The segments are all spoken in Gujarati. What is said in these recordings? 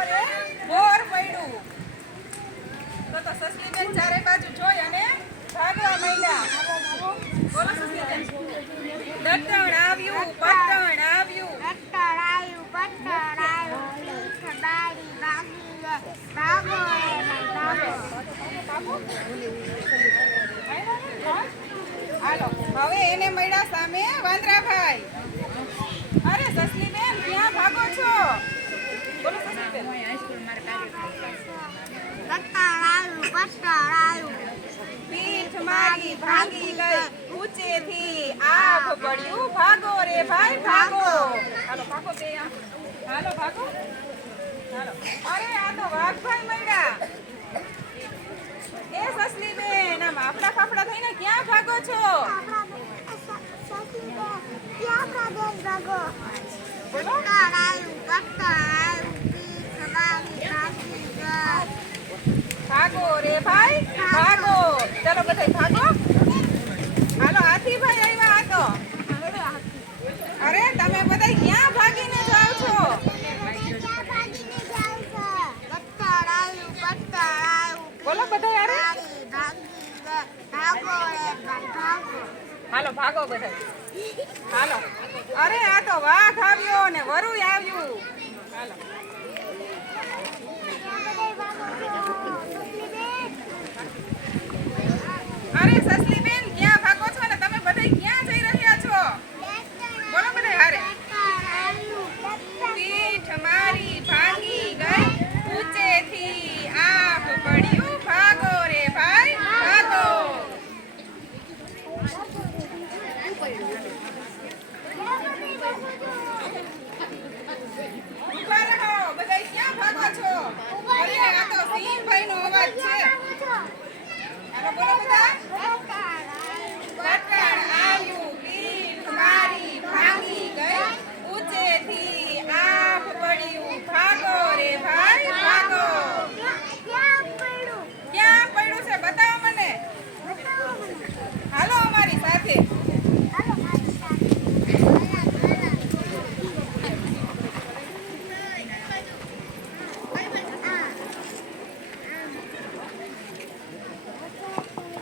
બપોરે બોર પડ્યું. તો તો સસલીબેન ચારે બાજુ જોઈ અને ભાગવા માંડ્યા. બોલો સસલીબેન. દત્તણ આવ્યું પટણ આવ્યું. દત્તણ આવ્યું પટણ આવ્યું. હાલો. હવે એને મળ્યા સામે વાંદરાભાઈ. પીઠ મારી ભાંગી. ગઈ ઊંચેથી આભ પડ્યું ભાગો. રે ભાઈ ભાગો હાલો ભાગો બે હાલો ભાગો હાલો અરે આ તો વાઘભાઈ મળ્યા એ સસલી બેન આમ આપડા ફાફડા થઈને ક્યાં ભાગો છો ભાગો રે ભાઈ, ભાગો. ચલો બધા ભાગો. હાલો, હાથી ભાઈ આવ્યા આ તો અરે, તમે બધા ક્યાં ભાગીને જાવ છો? બોલો બધા યાર. હાલો, ભાગો બધા. હાલો. અરે, આ તો વાઘ આવ્યો ને વરુ આવ્યું. હાલો અરે સસલી બેન ક્યાં ભાગો છો ને તમે બધા ક્યાં જઈ રહ્યા છો બોલો બધા હારે પીઠ મારી ભાગી ગઈ ઊંચેથી આભ પડ્યું ભાગો રે ભાઈ ભાગો ઊભા રહો બધા ક્યાં ભાગો છો અરે આ તો સિંહભાઈનો અવાજ છે હાલો બોલો બધા વટાણ આવ્યું પીઠ મારી ભાગી ગઈ ઊંચેથી આભ પડ્યું ભાગો રે ભાઈ ભાગો ક્યાં પડ્યું છે બતાવો મને હાલો અમારી સાથે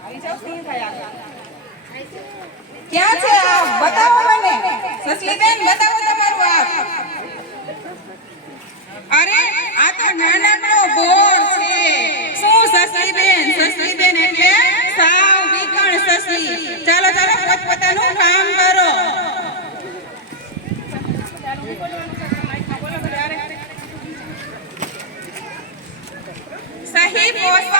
આવી જાઓ સિંહભાઈ આગળ ક્યાં છે આ? બતાવો મને. સસલીબેન, બતાવો તમારું આપ અરે, આ તો નાનકડો બોર છે. શું સસલીબેન? સસલીબેન એટલે સાવ વિકણ સસલી. ચાલો ચાલો, પોતપોતાનું કામ કરો. સહી પોષણ